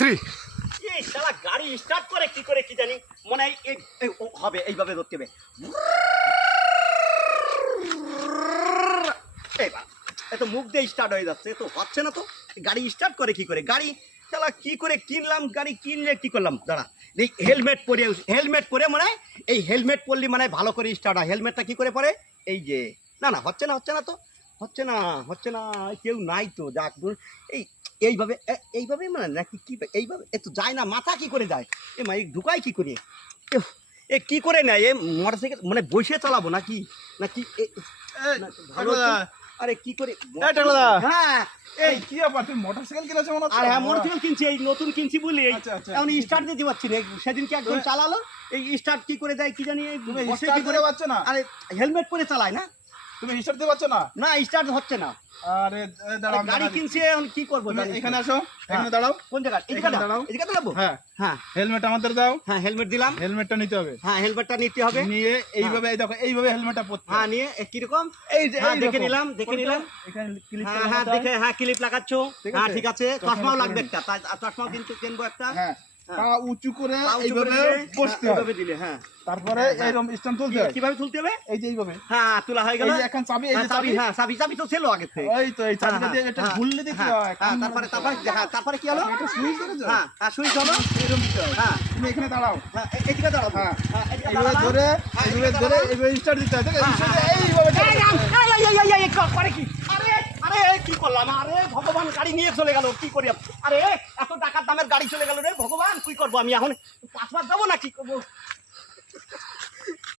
3 এই শালা গাড়ি স্টার্ট করে কি জানি মনে হয় হবে এইভাবে ধরতে হবে। এইবার এত মুখ দিয়ে স্টার্ট হয়ে যাচ্ছে, তো হচ্ছে না তো। গাড়ি স্টার্ট করে কি করে? গাড়ি শালা কি করে কিনলাম, গাড়ি কিনলে কি করলাম, দাঁড়া এই হেলমেট পরে মনে হয় এই হেলমেট পরলি মানে ভালো করে স্টার্ট হয়। হেলমেটটা কি করে পরে? এই যে না না হচ্ছে না তো, হচ্ছে না কেউ নাই তো, যাক দূর। এইভাবে মানে নাকি কি এইভাবে এ তো যায় না, মাথা কি করে যায়? এ মা ঢুকায় কি করে? এ কি করে নেয়? এ মোটরসাইকেল মানে বসে চালাবো নাকি নাকি ভালো? আরে কি করে? হ্যাঁ এই কি ব্যাপার, তুই মোটরসাইকেল কিনেছিস মনে হচ্ছে? আর হ্যাঁ মোটরসাইকেল কিনছি, এই নতুন কিনছি বলি এখন স্টার্ট দিতে পারছি না। সেদিনকে একজন চালালো, এই স্টার্ট কি করে দেয় কি জানি, তুমি বসে স্টার্ট কি করে দিতে পারছো না? আরে হেলমেট পরে চালায় না, তুমি স্টার্ট দিতে পারছো না? না স্টার্ট হচ্ছে না। আরে দাঁড়াও, গাড়ি কিনছি এখন কি করবো? তুমি এখানে আসো, এখানে দাঁড়াও। কোন জায়গা? এখানে দাঁড়াও। এদিকে দাঁড়াবো? হ্যাঁ হ্যাঁ হেলমেট আমাদের দাও। হ্যাঁ হেলমেট দিলাম। হেলমেটটা নিতে হবে। হ্যাঁ হেলমেটটা নিতে হবে। নিয়ে এইভাবে এই দেখো, এইভাবে হেলমেটটা পরতে হবে। হ্যাঁ নিয়ে কিরকম এই যে হ্যাঁ এই দেখে দেখো। নিলাম এখানে ক্লিপ হ্যাঁ হ্যাঁ দেখে হ্যাঁ ক্লিপ লাগাচ্ছ। ঠিক হ্যাঁ আছে? ঠিক আছে, চশমা চশমাও পরে লাগবে নিন। একটা, চশমাও কিন্তু কিনবো একটা। হ্যাঁ পা উঁচু করে পা উঁচু করে এইভাবে দিলে, বসতে হ্যাঁ, হবে। এইভাবে দিলে হ্যাঁ। তারপরে এইরকম স্ট্যান্ড তুলতে হবে। কিভাবে তুলতে হবে? এই যে এইভাবে। হ্যাঁ তোলা হয়ে গেল। এই যে এখন চাবি, এই যে হ্যাঁ, চাবি। হ্যাঁ চাবি তো ছিল আগে থেকে। ওই তো এই চাবিটা দিয়ে এটা হ্যাঁ, ঘুরলে দিতে হ্যাঁ, হয়। হ্যাঁ, তারপরে কি হলো? এটা সুইচ ধরেছো? হ্যাঁ সুইচ হলো। এরকম দিতে হয়। হ্যাঁ তুমি এখানে দাঁড়াও। হ্যাঁ এদিকে দাঁড়াবো। হ্যাঁ হ্যাঁ, এদিকে এইভাবে দাঁড়ালাম। ধরে, হ্যাঁ, এইভাবে এদিকে ধরে, দাঁড়ালাম। এইভাবে স্টার্ট দিতে হয়। ঠিক আছে? হ্যাঁ, স্টার্ট হ্যাঁ, এইভাবে এই, করে কি? আরে কি করলাম? আরে ভগবান, গাড়ি নিয়ে চলে গেল, কি করি? আরে এত টাকার দামের গাড়ি চলে গেল রে ভগবান, কি করবো আমি এখন? পাসওয়ার্ড দেবো না কি করবো?